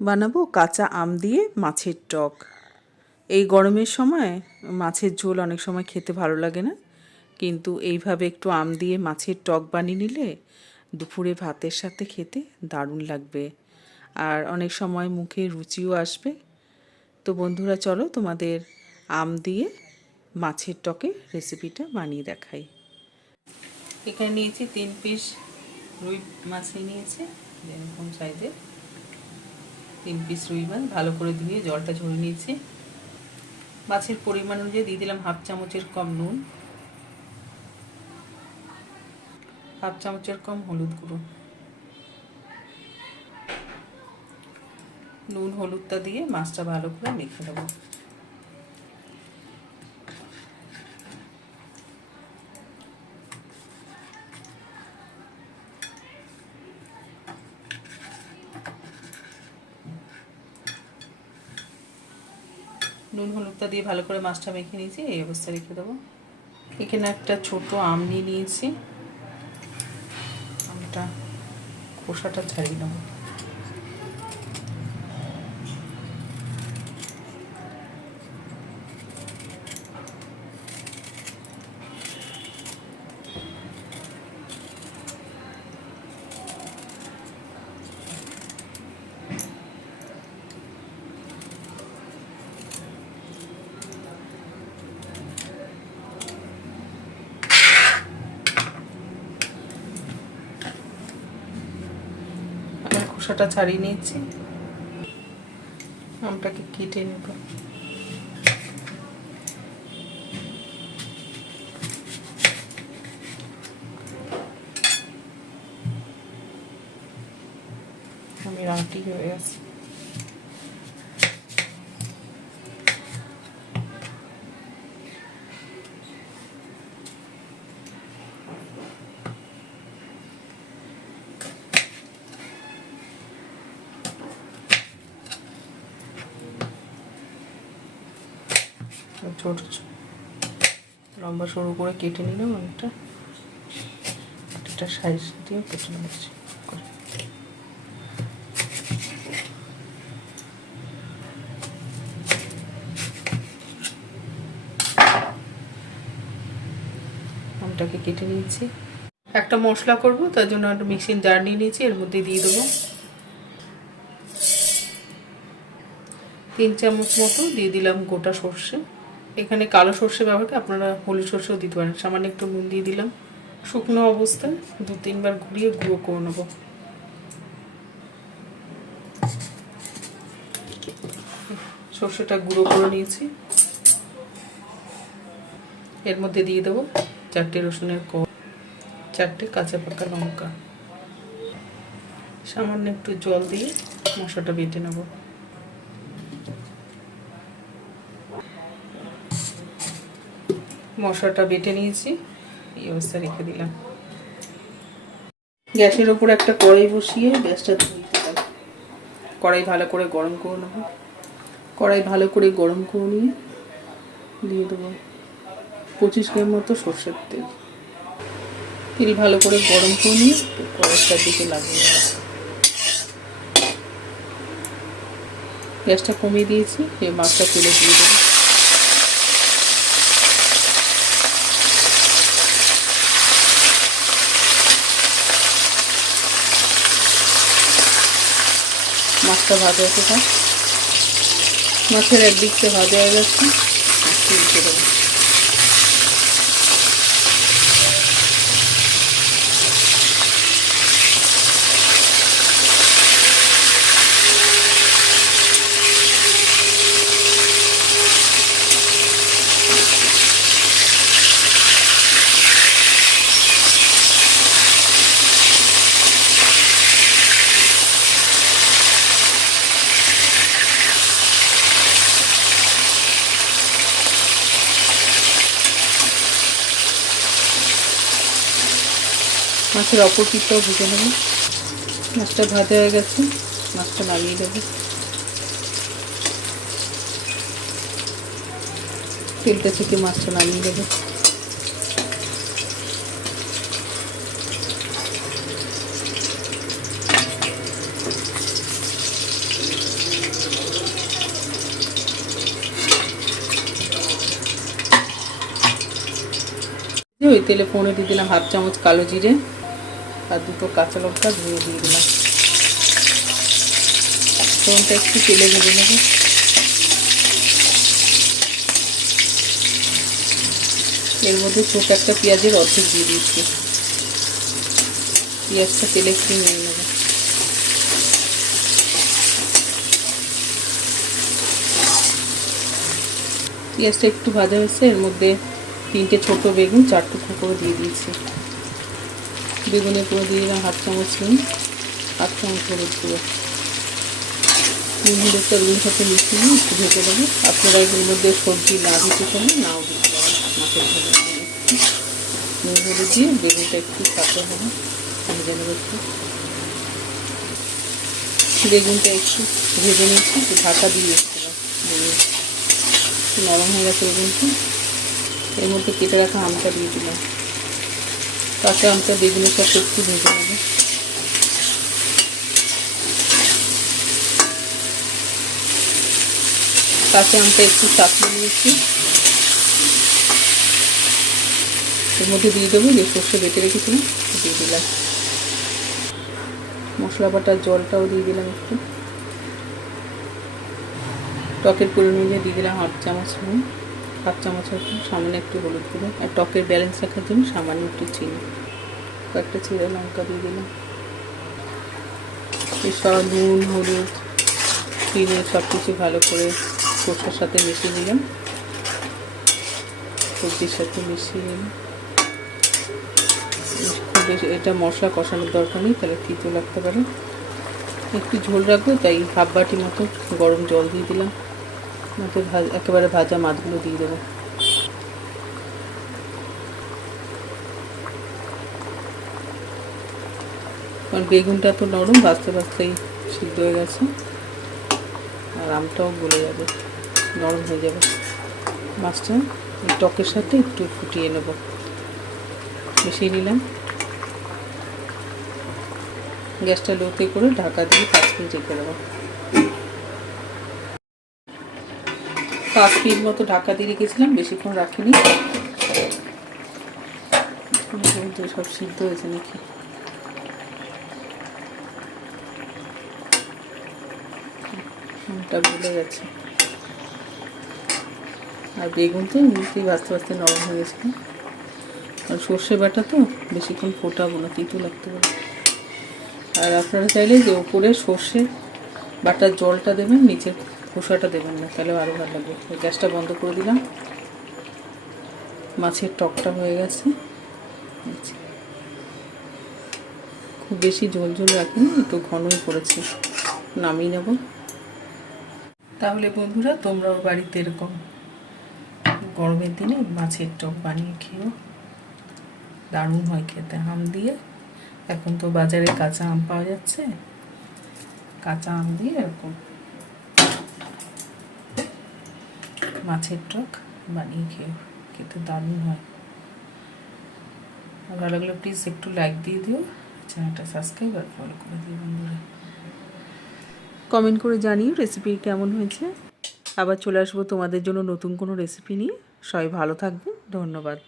বানাবো কাঁচা আম দিয়ে মাছের টক। এই গরমের সময় মাছের ঝোল অনেক সময় খেতে ভালো লাগে না, কিন্তু এইভাবে একটু আম দিয়ে মাছের টক বানিয়ে নিলে দুপুরে ভাতের সাথে খেতে দারুণ লাগবে, আর অনেক সময় মুখে রুচিও আসবে। তো বন্ধুরা, চলো তোমাদের আম দিয়ে মাছের টকের রেসিপিটা বানিয়ে দেখাই। এখানে নিয়েছি 3 পিস রুই মাছ নিয়েছি, এরকম সাইজের 3 পিস রুই মাছ ভালো করে ধুয়ে জলটা ঝরিয়ে নিয়েছি। মাছের পরিমাণ অনুযায়ী দিয়ে দিলাম 1/2 চামচের কম নুন, 1/2 চামচের কম হলুদ গুঁড়ো। নুন হলুদটা দিয়ে মাছটা ভালো করে মেখে দেবো। নুন হলুদটা দিয়ে ভালো করে মাছটা মেখে নিয়েছি, এই অবস্থায় রেখে দেবো। এখানে একটা ছোট আম নিয়ে নিয়েছি, আমটা খোসাটা ছাড়িয়ে নেবো। খোসাটা ছাড়িয়ে নিয়েছি, আমটাকে কেটে নেব। আমি রাঁটি হয়ে গেছে। ছোট লম্বা সরু করে কেটে নিলাম অনেকটা, একটা সাইজ দিয়ে কেটে নিচ্ছি। আমটাকে কেটে নিয়েছি। একটা মশলা করব, তার জন্য একটা মিক্সিং জার নিয়ে নিয়েছি, এর মধ্যে দিয়ে দেবো 3 চামচ মতো দিয়ে দিলাম গোটা সর্ষে। এখানে কালো সর্ষে ব্যবহার করে আপনারা হলুদ সর্ষেও দিতে পারেন। সামান্য একটু নুন দিয়ে দিলাম। শুকনো অবস্থায় 2-3 বার ঘুরিয়ে গুঁড়ো করে নেব। সর্ষেটা গুঁড়ো করে নিয়েছি, এর মধ্যে দিয়ে দেবো 4টে রসুনের কোয়া, 4টে কাঁচা পাকা লঙ্কা। সামান্য একটু জল দিয়ে মশলাটা বেটে নেব। মশলাটা বেটে নিয়েছি, এই অবস্থা রেখে দিলাম। গ্যাসের ওপর একটা কড়াই বসিয়ে গ্যাসটা ধরতে হবে। কড়াই ভালো করে গরম করে নেব। কড়াই ভালো করে গরম করে নিয়ে দিয়ে দেবো 25 গ্রাম মতো সর্ষের তেল। তেল ভালো করে গরম করে নিয়ে কড়াইটার দিকে লাগিয়ে দেবো। গ্যাসটা কমিয়ে দিয়েছি, এই মাছটা তুলে দিয়ে দেবো। মাছটা ভাজা হতে থাক। মাছের একদিকটা ভাজা হয়ে গেছে, তুলতে দেবো। মাছের অপর পিঠটাও ভেজে নেব। মাছটা ভাজা হয়ে গেছে, মাছটা নামিয়ে দেবো। তেলটা থেকে মাছটা নামিয়ে দেবো। ওই তেলে ফোড়নে দিয়ে দিলাম 1/2 চামচ কালো জিরে আর 2টো কাঁচা লঙ্কা ধুয়ে দিয়ে দিলাম। ফোড়নটা একটু তেলে ভেজে নেব। এর মধ্যে ছোট একটা পেঁয়াজের অর্ধেক দিয়ে দিচ্ছি। পেঁয়াজটা তেলে একটু নিয়ে নেব। পেঁয়াজটা একটু ভাজা হয়েছে, এর মধ্যে 3টে ছোট বেগুন 4 টুকরো করে দিয়ে দিয়েছি। বেগুনের পুরো দিয়ে দিলাম 1/2 চামচ নুন, 1/2 চামচ হলুদ গুঁড়ো। নুন হলুদটা রুইয়ের সাথে মিশিয়ে নিয়ে একটু ভেজে দেবো। আপনারা এর মধ্যে সবজি না দিতে চাইলে নাও দিতে পারেন। মাছের ঝোলে নুন হলুদ দিয়ে বেগুনটা একটু কাঁচা হবে ভেজে নেবো। একটু বেগুনটা একটু ভেজে নিচ্ছি, একটু ঢাকা দিয়ে রেখেছিলাম। নরম হয়ে গেছে বেগুনটা। এর মধ্যে কেটে রাখা আমটা দিয়ে দিলাম। কাঁচা আমটা বেগুনের সাথে একটু ভেজে নেব। কাঁচা আমটা একটু চাপিয়ে নিয়েছি। এর মধ্যে দিয়ে দেবো যে সর্ষে বেটে রেখেছিলাম, দিয়ে দিলাম। মশলা বাটার জলটাও দিয়ে দিলাম একটু। টকের পরিমাণ অনুযায়ী দিয়ে দিলাম 1/2 চামচ নুন, 1/2 চামচ একটু সামান্য একটু হলুদ গুঁড়ো, আর টকের ব্যালেন্স রাখার জন্য সামান্য একটু চিনি, কয়েকটা চিরা লঙ্কা দিয়ে দিলাম। এসব নুন হলুদ চিনি সব কিছু ভালো করে সর্ষের সাথে মিশিয়ে দিলাম, সবজির সাথে মিশিয়ে নিলাম। খুব বেশি এটা মশলা কষানোর দরকার নেই, তাহলে তিতো লাগতে পারে। একটু ঝোল রাখবো তাই 1/2 বাটি মতো গরম জল দিয়ে দিলাম। মতো একেবারে ভাজা মাছগুলো দিয়ে দেবো। কারণ বেগুনটা তো নরম, ভাজতে ভাজতেই সিদ্ধ হয়ে গেছে, আর আমটাও গলে যাবে, নরম হয়ে যাবে। মাছটা এই টকের সাথে একটু ফুটিয়ে নেব। মিশিয়ে নিলাম। গ্যাসটা লোতে করে ঢাকা দিয়ে 5 মিনিট রেখে দেবো। 5 মিনিট মতো ঢাকা দিয়ে রেখেছিলাম, বেশিক্ষণ রাখিনি। সব সিদ্ধ হয়েছে নাকি? আমটা ভুলে গেছে। আর বেগুন তো এমনিতেই ভাজতে ভাজতে নরম হয়ে গেছে। আর সর্ষে বাটা তো বেশিক্ষণ ফোটাবো না, তিতো লাগতে পারে। আর আপনারা চাইলে যে ওপরে সর্ষে বাটার জলটা দেবেন, নিচের খোসাটা দেবেন না, তাহলে আরও ভালো লাগবে। গ্যাসটা বন্ধ করে দিলাম। মাছের টকটা হয়ে গেছে। খুব বেশি ঝোল ঝোল রাখিনি, একটু ঘনই করেছি। নামিয়ে নেব। তাহলে বন্ধুরা, তোমরাও বাড়িতে এরকম গরমের দিনে মাছের টক বানিয়ে খেও, দারুণ হয় খেতে। আম দিয়ে, এখন তো বাজারে কাঁচা আম পাওয়া যাচ্ছে, কাঁচা আম দিয়ে এরকম মাছের টক বানিয়ে খেও, খেতে দারুণ হয়। আর ভালো লাগলে প্লিজ একটু লাইক দিয়ে দিও, চ্যানেলটা সাবস্ক্রাইব আর ফলো করে দিও বন্ধুরা। কমেন্ট করে জানিও রেসিপি কেমন হয়েছে। আবার চলে আসবো তোমাদের জন্য নতুন কোনো রেসিপি নিয়ে। সবাই ভালো থাকবে, ধন্যবাদ।